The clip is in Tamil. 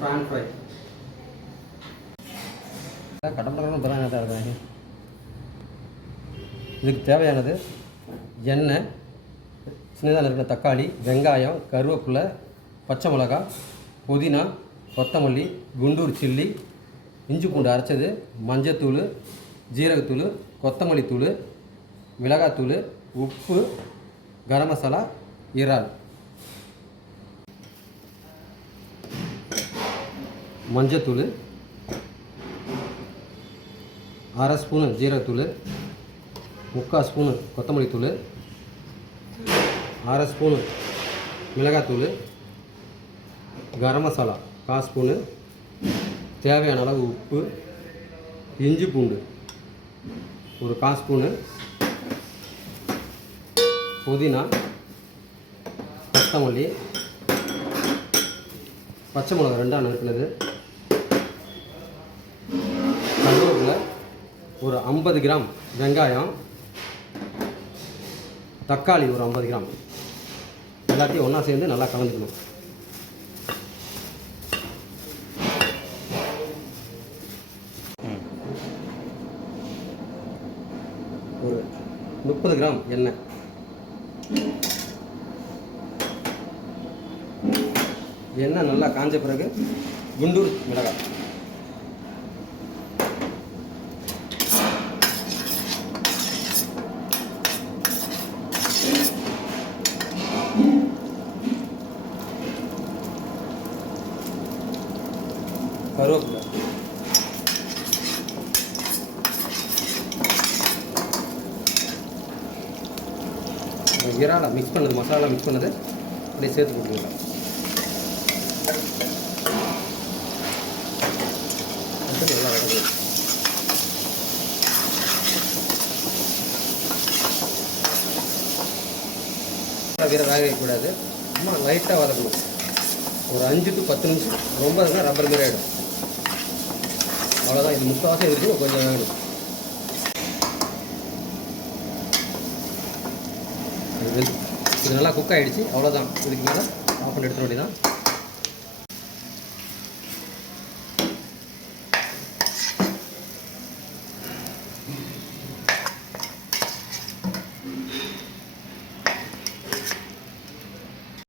PRAN fry. கடம்பரம் பிரான் தான் இருக்காங்க. இதுக்கு தேவையானது எண்ணெய், சின்னதாக இருக்கிற தக்காளி, வெங்காயம், கருவேப்பிலை, பச்சை மிளகாய், புதினா, கொத்தமல்லி, குண்டூர் சில்லி, இஞ்சி பூண்டு அரைச்சது, மஞ்சத்தூள், ஜீரகத்தூள், கொத்தமல்லி தூள், மிளகாத்தூள், உப்பு, கரம் மசாலா, இறால். மஞ்சத்தூள், அரை ஸ்பூனு ஜீரகத்தூள், 3/4 ஸ்பூனு கொத்தமல்லி தூள், அரை ஸ்பூனு மிளகாத்தூள், கரம் மசாலா 1/4 ஸ்பூனு, தேவையான அளவு உப்பு, இஞ்சி பூண்டு ஒரு 1/4 ஸ்பூனு, புதினா, கொத்தமல்லி, பச்சை மிளகா 2ஆக நறுக்குனது, கருவேப்பிலை, ஒரு 50 கிராம் வெங்காயம், தக்காளி ஒரு 50 கிராம், எல்லாத்தையும் ஒன்றா சேர்ந்து நல்லா கலந்துக்கணும். ஒரு 30 கிராம் எண்ணெய், எண்ணெய் நல்லா காஞ்ச பிறகு குண்டூர் மிளகாய், கருவேப்பிலை, இறாலை மிக்ஸ் பண்ணது, மசாலா மிக்ஸ் பண்ணது அப்படியே சேர்த்து கொடுத்துக்கலாம். நல்லா வதக்கணும். வேற வேக வைக்கக்கூடாது, சும்மா லைட்டாக வதக்கணும். ஒரு 5 to 10 நிமிஷம். ரொம்ப இருந்தால் ரப்பர் மாதிரி ஆகிடும். அவ்வளோதான். இது முக்கால்வாசி இருக்குது, கொஞ்சம் வேகணும். இது நல்லா குக் ஆகிடுச்சு. அவ்வளோதான். இதுக்கு மேலே ஆஃப் பண்ணி எடுத்துட வேண்டியதான்.